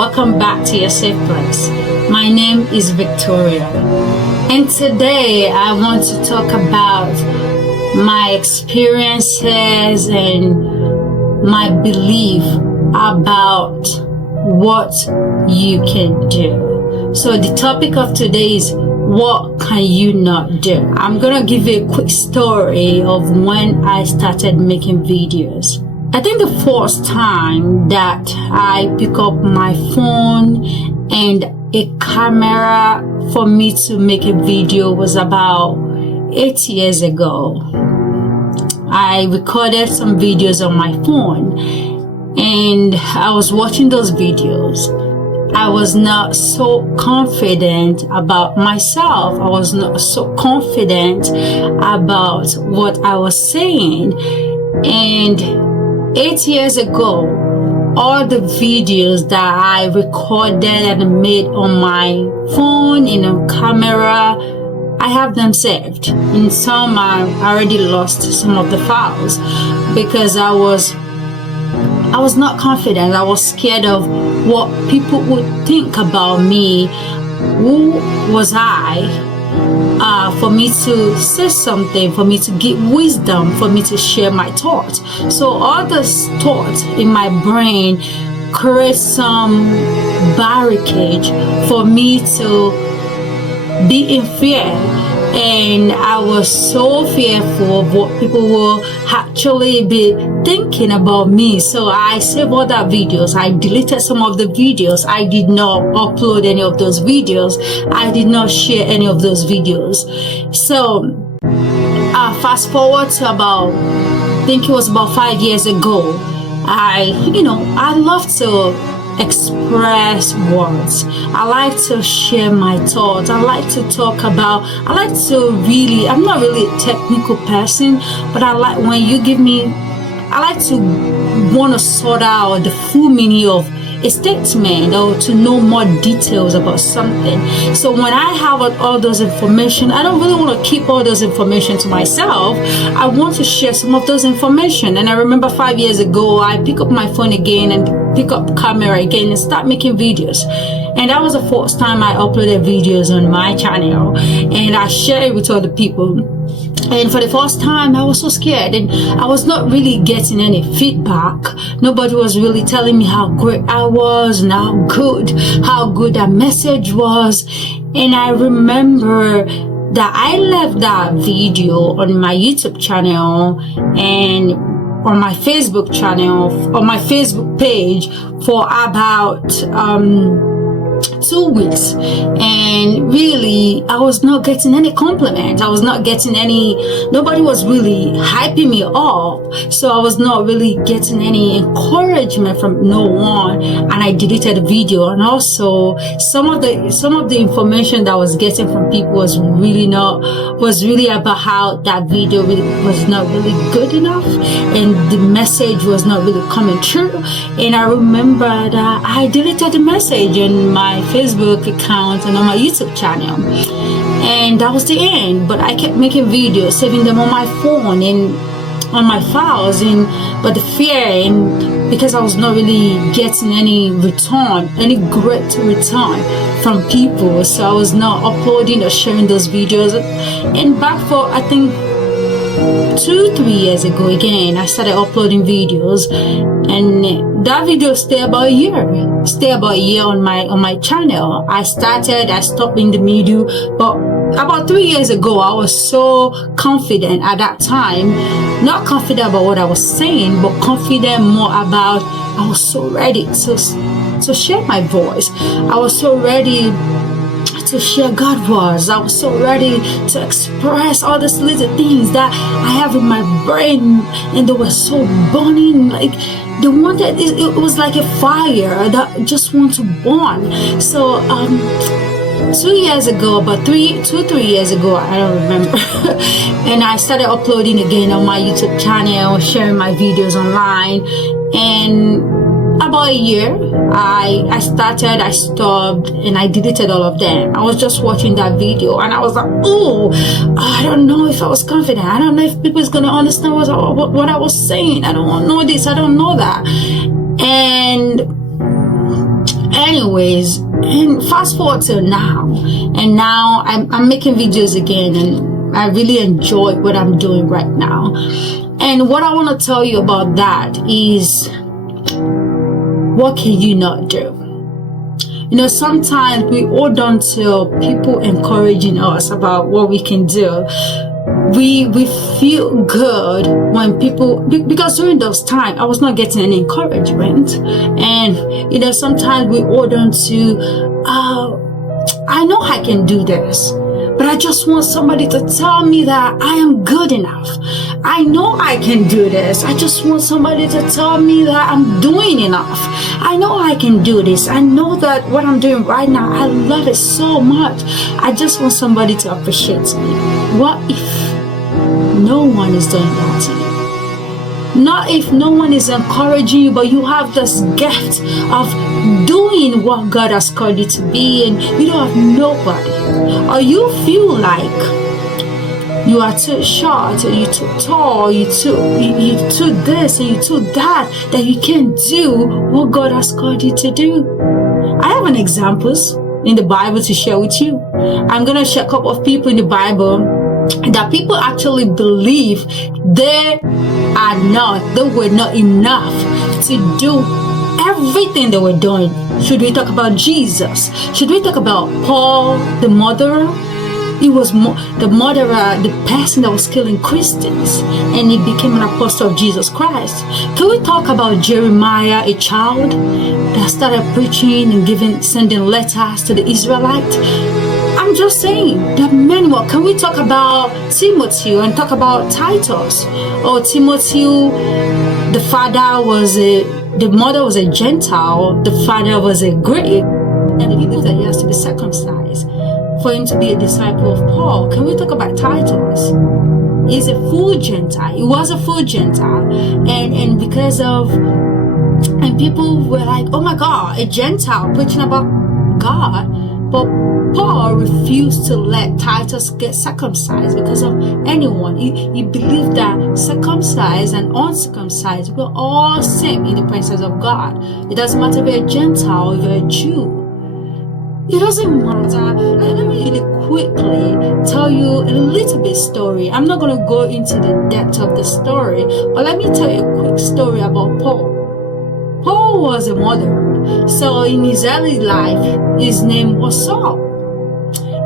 Welcome back to your safe place. My name is Victoria, and today I want to talk about my experiences and my belief about what you can do. So the topic of today is, what can you not do? I'm gonna give you a quick story of when I started making videos. I think the first time that I pick up my phone and a camera for me to make a video was about 8 years ago. I recorded some videos on my phone and I was watching those videos. I was not so confident about myself. I was not so confident about what I was saying. And 8 years ago, all the videos that I recorded and made on my phone, in a camera, I have them saved. In some, I already lost some of the files because I was not confident. I was scared of what people would think about me. Who was I for me to say something, for me to give wisdom, for me to share my thoughts? So all this thoughts in my brain create some barricade for me to be in fear. And I was so fearful of what people will actually be thinking about me. So I saved all that videos. I deleted some of the videos. I did not upload any of those videos. I did not share any of those videos. So fast forward to about, I think it was about 5 years ago. I love to express words. I like to share my thoughts. I like to talk about, I'm not really a technical person, but I like to want to sort out the full meaning of a statement or to know more details about something. So when I have all those information, I don't really want to keep all those information to myself. I want to share some of those information. And I remember 5 years ago, I pick up my phone again and pick up camera again and start making videos. And that was the first time I uploaded videos on my channel and I shared it with other people. And for the first time, I was so scared and I was not really getting any feedback. Nobody was really telling me how great I was and how good that message was. And I remember that I left that video on my YouTube channel and on my Facebook channel, on my Facebook page for about 2 weeks, and really I was not getting any compliment. I was not getting nobody was really hyping me up, so I was not really getting any encouragement from no one, and I deleted the video. And also some of the information that I was getting from people was really about how that video was not really good enough and the message was not really coming true. And I remember that I deleted the message in my Facebook account and on my YouTube channel, and that was the end. But I kept making videos, saving them on my phone and on my files, but the fear, and because I was not really getting any great return from people, so I was not uploading or sharing those videos. And back for, I think, 2-3 years ago again, I started uploading videos, and that video stayed about a year on my channel. I stopped in the middle, but about 3 years ago, I was so confident at that time, not confident about what I was saying, but confident more about, I was so ready to share my voice. I was so ready to share God was. I was so ready to express all these little things that I have in my brain, and they were so burning, like they wanted. It was like a fire that just want to burn. So 2 years ago, about 2-3 years ago, I don't remember, and I started uploading again on my YouTube channel, sharing my videos online, and about a year, I stopped, and I deleted all of them. I was just watching that video, and I was like, oh, I don't know if I was confident. I don't know if people's gonna understand what I was saying. I don't know this, I don't know that. And Anyways, and fast forward to now, and now I'm making videos again, and I really enjoy what I'm doing right now. And what I want to tell you about that is, what can you not do? You know, sometimes we hold on to people encouraging us about what we can do. We feel good when people, because during those times I was not getting any encouragement, and you know, sometimes we hold on to I know I can do this, but I just want somebody to tell me that I am good enough. I know I can do this. I just want somebody to tell me that I'm doing enough. I know I can do this. I know that what I'm doing right now, I love it so much. I just want somebody to appreciate me. What if no one is doing that to you? Not if no one is encouraging you, but you have this gift of doing what God has called you to be, and you don't have nobody, or you feel like you are too short, or you're too tall, or you're too this, and you're too that you can't do what God has called you to do. I have an examples in the Bible to share with you. I'm gonna share a couple of people in the Bible that people actually believe they were not enough to do everything they were doing. Should we talk about Jesus? Should we talk about Paul, the murderer? He was the murderer, the person that was killing Christians, and he became an apostle of Jesus Christ. Can we talk about Jeremiah, a child that started preaching and sending letters to the Israelites? I'm just saying, there are many more. Can we talk about Timothy and talk about Titus? Or Timothy, the mother was a Gentile, the father was a Greek, and he believed that he has to be circumcised for him to be a disciple of Paul. Can we talk about Titus? He's a full Gentile. He was a full Gentile, and because of, and people were like, oh my God, a Gentile preaching about God. But Paul refused to let Titus get circumcised because of anyone. He believed that circumcised and uncircumcised were all same in the presence of God. It doesn't matter if you're a Gentile or you're a Jew. It doesn't matter. Let me really quickly tell you a little bit story. I'm not going to go into the depth of the story, but let me tell you a quick story about Paul. Paul was a murderer. So in his early life, his name was Saul.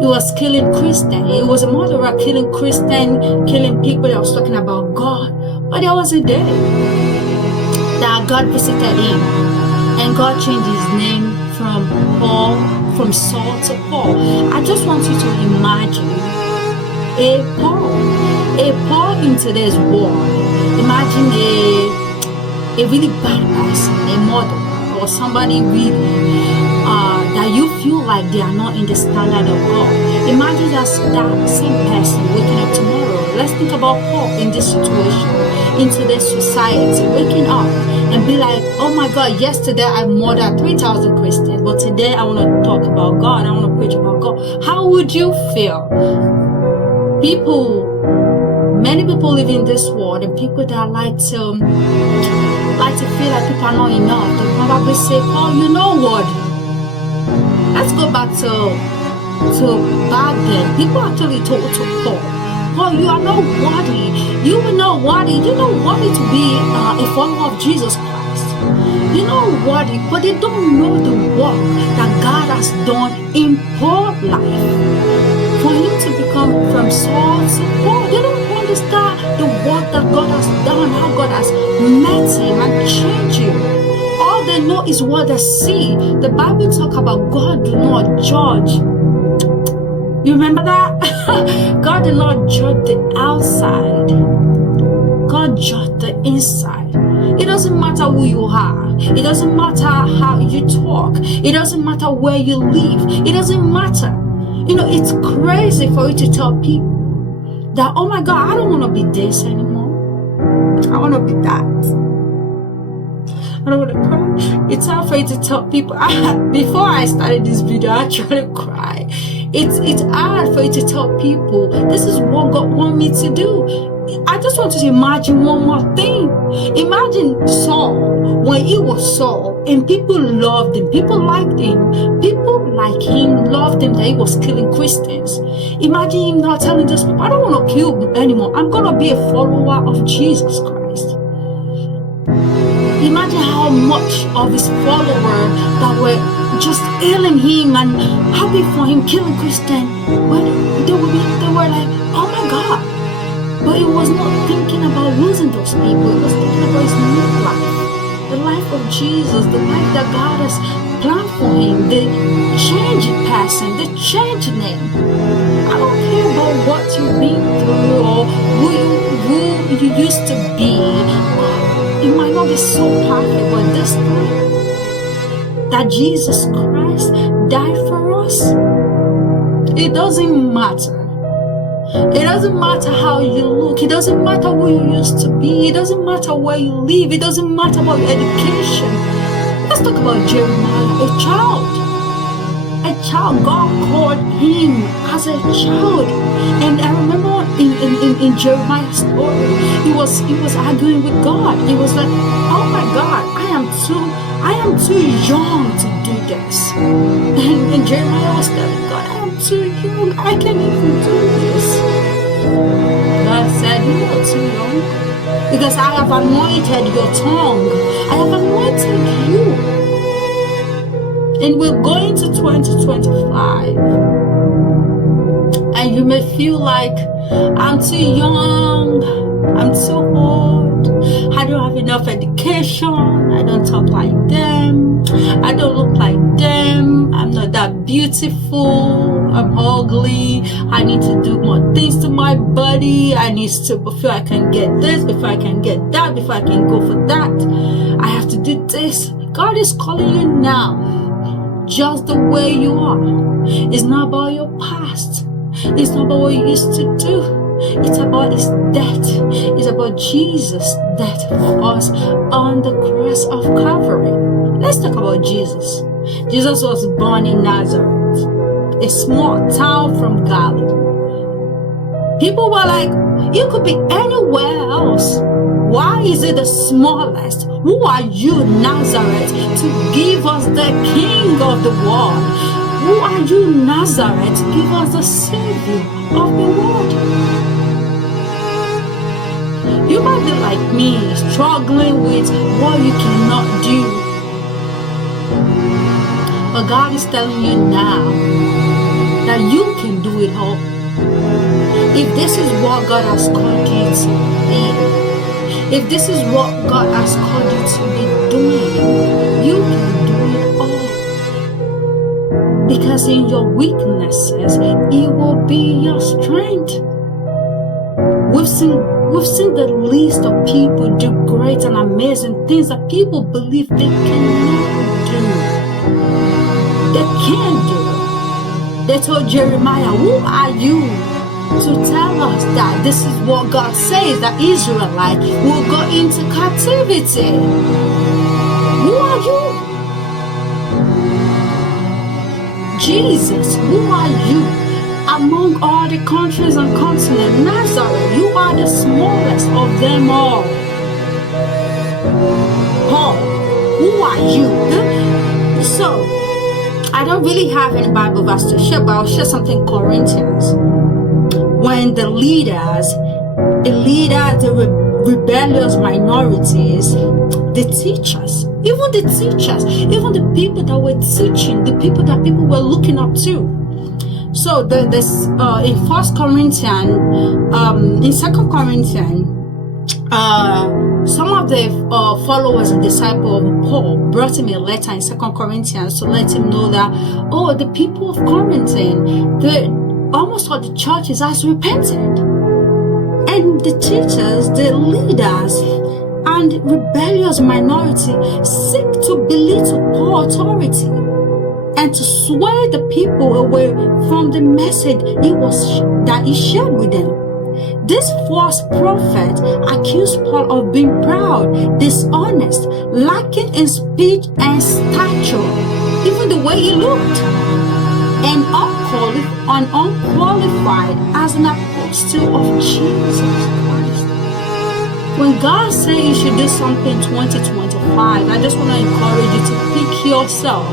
He was killing Christians. He was a murderer, killing Christians, killing people that was talking about God. But there was a day that God visited him, and God changed his name from Saul to Paul. I just want you to imagine a Paul in today's world. Imagine a really bad person, a murderer, or somebody really that you feel like they are not in the standard of God. Imagine that same person waking up tomorrow. Let's think about Paul in this situation, in today's society, waking up and be like, oh my God, yesterday I murdered 3,000 Christians, but today I want to talk about God. I want to preach about God. How would you feel? Many people live in this world, and people that like to feel like people are not enough. They probably say, "Oh, you know what? Let's go back to back then." People actually told to Paul, "Paul, you are not worthy. You are not worthy. You're not worthy to be a follower of Jesus Christ. You're not worthy." But they don't know the work that God has done in Paul's life for him to become from Saul to Paul. They don't understand the work that God has done, how God has met him and changed him. All they know is what they see. The Bible talks about God do not judge. You remember that? God did not judge the outside. God judged the inside. It doesn't matter who you are. It doesn't matter how you talk. It doesn't matter where you live. It doesn't matter. You know, it's crazy for you to tell people that, oh my God, I don't want to be this anymore. I want to be that. I don't want to cry. It's hard for you to tell people. Before I started this video, I actually cried. It's hard for you to tell people, this is what God wants me to do. I just want you to imagine one more thing. Imagine Saul, when he was Saul, and people loved him, people liked him, people like him loved him that he was killing Christians. Imagine him now telling those people, I don't want to kill anymore. I'm going to be a follower of Jesus Christ. Imagine how much of his followers that were just hailing him and happy for him killing Christians. Well, they were like, oh my God. But he was not thinking about losing those people. He was thinking about his new life. The life of Jesus, the life that God has planned for him, the change in person, the change in him. I don't care about what you've been through or who you used to be. It might not be so perfect, but this time that Jesus Christ died for us, it doesn't matter. It doesn't matter how you look. It doesn't matter who you used to be. It doesn't matter where you live. It doesn't matter about your education. Let's talk about Jeremiah, a child. A child. God called him as a child. And I remember in Jeremiah's story, he was arguing with God. He was like, oh my God, I am too young to do this. And Jeremiah was telling God, I am too young. I can't even do this. God said, you are too young because I have anointed your tongue. I have anointed you. And we're going to 2025. And you may feel like, I'm too young. I'm too old. I don't have enough education. I don't talk like them. I don't look like them. I'm not that beautiful. I'm ugly. I need to do more things to my body. I need to, before I can get this, before I can get that, before I can go for that, I have to do this. God is calling you now, just the way you are. It's not about your past. It's not about what you used to do. It's about his death. It's about Jesus' death for us on the cross of Calvary. Let's talk about Jesus. Jesus was born in Nazareth, a small town from Galilee. People were like, you could be anywhere else. Why is it the smallest? Who are you, Nazareth, to give us the King of the world? Who are you, Nazareth, to give us the Savior of the world? You might be like me, struggling with what you cannot do. But God is telling you now that you can do it all. If this is what God has called you to be, if this is what God has called you to be doing, you can do it all. Because in your weaknesses, it will be your strength. We've seen the list of people do great and amazing things that people believe they cannot do. They can't do. They told Jeremiah, who are you to tell us that this is what God says, that Israelites will go into captivity? Who are you? Jesus, who are you? Among all the countries and continents, Nazareth, you are the smallest of them all. Paul, who are you? So, I don't really have any Bible verse to share, but I'll share something in Corinthians. When the rebellious minorities, the teachers, even the people that were teaching, the people that people were looking up to. So in 1 Corinthians, in 2 Corinthians, some of the followers and disciples of Paul brought him a letter in 2 Corinthians to let him know that, the people of Corinth, almost all the churches has repented. And the teachers, the leaders, and rebellious minority seek to belittle Paul's authority and to sway the people away from the message that he shared with them. This false prophet accused Paul of being proud, dishonest, lacking in speech and stature, even the way he looked, and unqualified as an apostle of Jesus Christ. When God said you should do something in 2025, I just want to encourage you to pick yourself,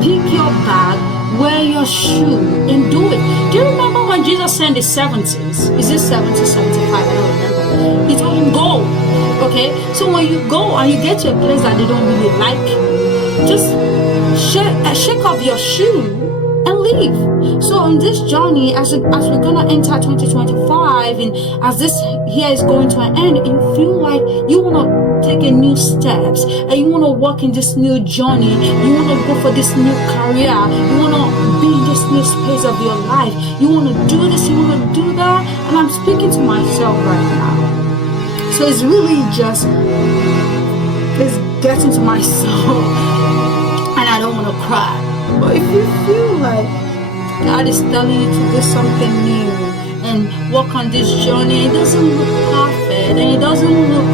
pick your bag, wear your shoe, and do it. Do you remember when Jesus sent the 70s? Is it 70, 75? I don't remember. He told him, go. Okay? So when you go and you get to a place that they don't really like you, just shake off your shoe and leave. So on this journey, as we're gonna enter 2025, and as this year is going to an end, and you feel like you wanna take a new steps, and you wanna walk in this new journey, you wanna go for this new career, you wanna be in this new space of your life, you wanna do this, you wanna do that, and I'm speaking to myself right now. So it's really just getting to my soul, and I don't wanna cry. But if you feel like God is telling you to do something new and walk on this journey, it doesn't look perfect, and it doesn't look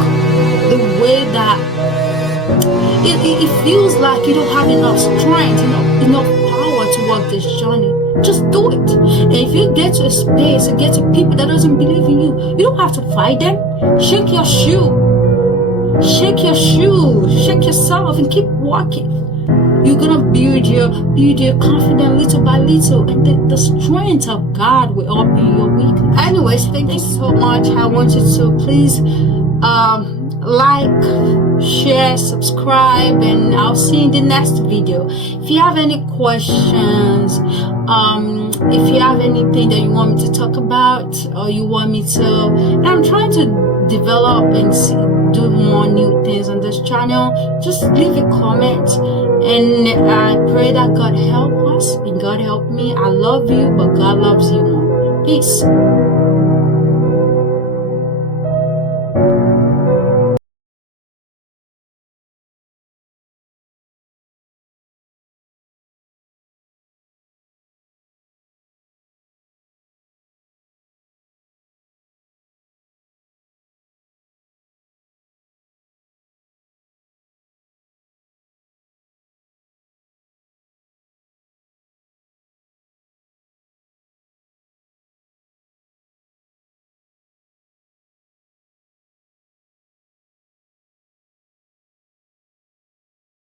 the way that it feels like you don't have enough strength, enough power to walk this journey, just do it. And if you get to a space and get to people that doesn't believe in you, you don't have to fight them. Shake your shoe, shake yourself, and keep walking. You're gonna build your confidence little by little, and the strength of God will all be your weakness. Anyways, thank you so much. I want you to please like, share, subscribe, and I'll see you in the next video. If you have any questions, if you have anything that you want me to talk about, or you want me to, and I'm trying to develop and do more new things on this channel, just leave a comment. And I pray that God help us and God help me. I love you, but God loves you more. Peace.